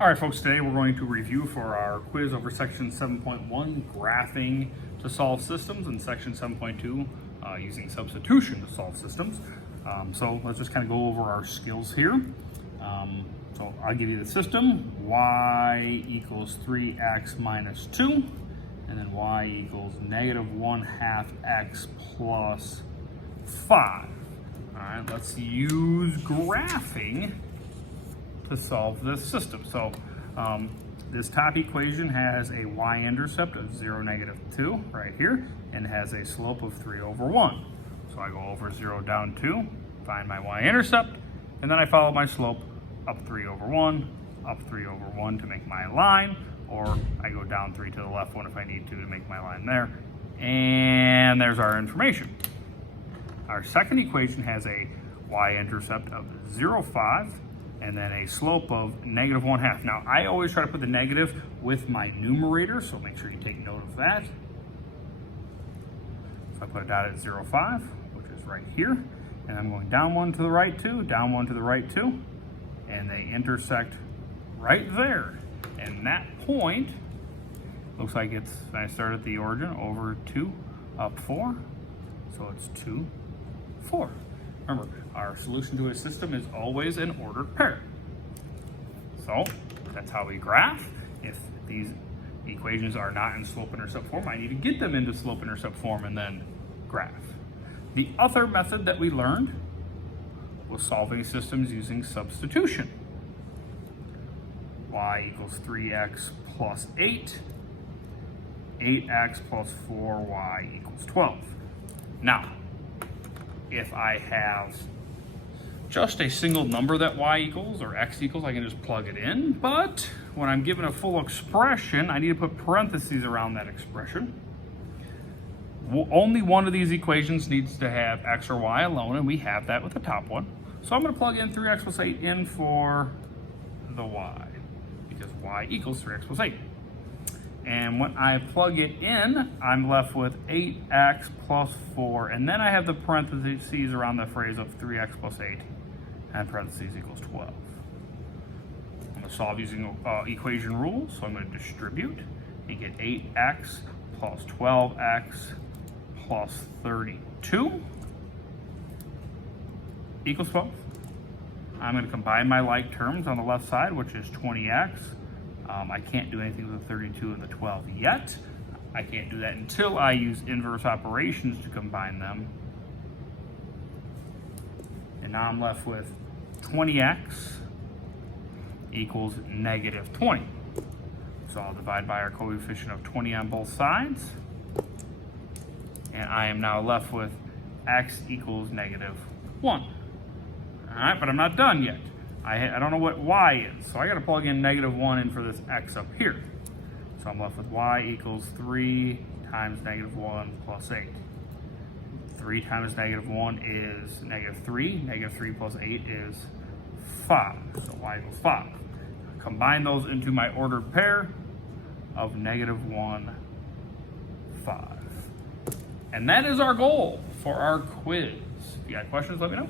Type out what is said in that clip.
All right, folks, today we're going to review for our quiz over section 7.1, graphing to solve systems, and section 7.2, using substitution to solve systems. So let's just kind of go over our skills here. So I'll give you the system, y equals 3x minus 2, and then y equals negative 1/2 x plus 5. All right, let's use graphing to solve this system. So this top equation has a y-intercept of 0, -2 right here, and has a slope of 3/1. So I go over 0 down 2, find my y-intercept, and then I follow my slope up 3/1, up 3/1 to make my line, or I go down 3 to the left one if I need to make my line there. And there's our information. Our second equation has a y-intercept of 0,5, and then a slope of negative 1/2. Now, I always try to put the negative with my numerator, so make sure you take note of that. So I put it down at 0,5, which is right here, and I'm going down 1 to the right 2, down 1 to the right 2, and they intersect right there. And that point looks like it's, when I start at the origin, over 2, up 4, so it's 2, 4. Remember, our solution to a system is always an ordered pair. So that's how we graph. If these equations are not in slope-intercept form, I need to get them into slope-intercept form and then graph. The other method that we learned was solving systems using substitution. Y equals 3x plus 8, 8x plus 4y equals 12. Now, if I have just a single number that y equals or x equals, I can just plug it in. But when I'm given a full expression, I need to put parentheses around that expression. Only one of these equations needs to have x or y alone, and we have that with the top one. So I'm going to plug in 3x plus 8 in for the y, because y equals 3x plus 8. And when I plug it in, I'm left with 8x plus 4. And then I have the parentheses around the phrase of 3x plus 8, and parentheses equals 12. I'm going to solve using equation rules. So I'm going to distribute and get 8x plus 12x plus 32 equals 12. I'm going to combine my like terms on the left side, which is 20x. I can't do anything with the 32 and the 12 yet. I can't do that until I use inverse operations to combine them. And now I'm left with 20x equals negative 20. So I'll divide by our coefficient of 20 on both sides. And I am now left with x equals negative 1. All right, but I'm not done yet. I don't know what y is, so I got to plug in negative 1 in for this x up here. So I'm left with y equals 3 times negative 1 plus 8. 3 times negative 1 is negative 3. Negative 3 plus 8 is 5. So y equals 5. Combine those into my ordered pair of negative 1, 5. And that is our goal for our quiz. If you got questions, let me know.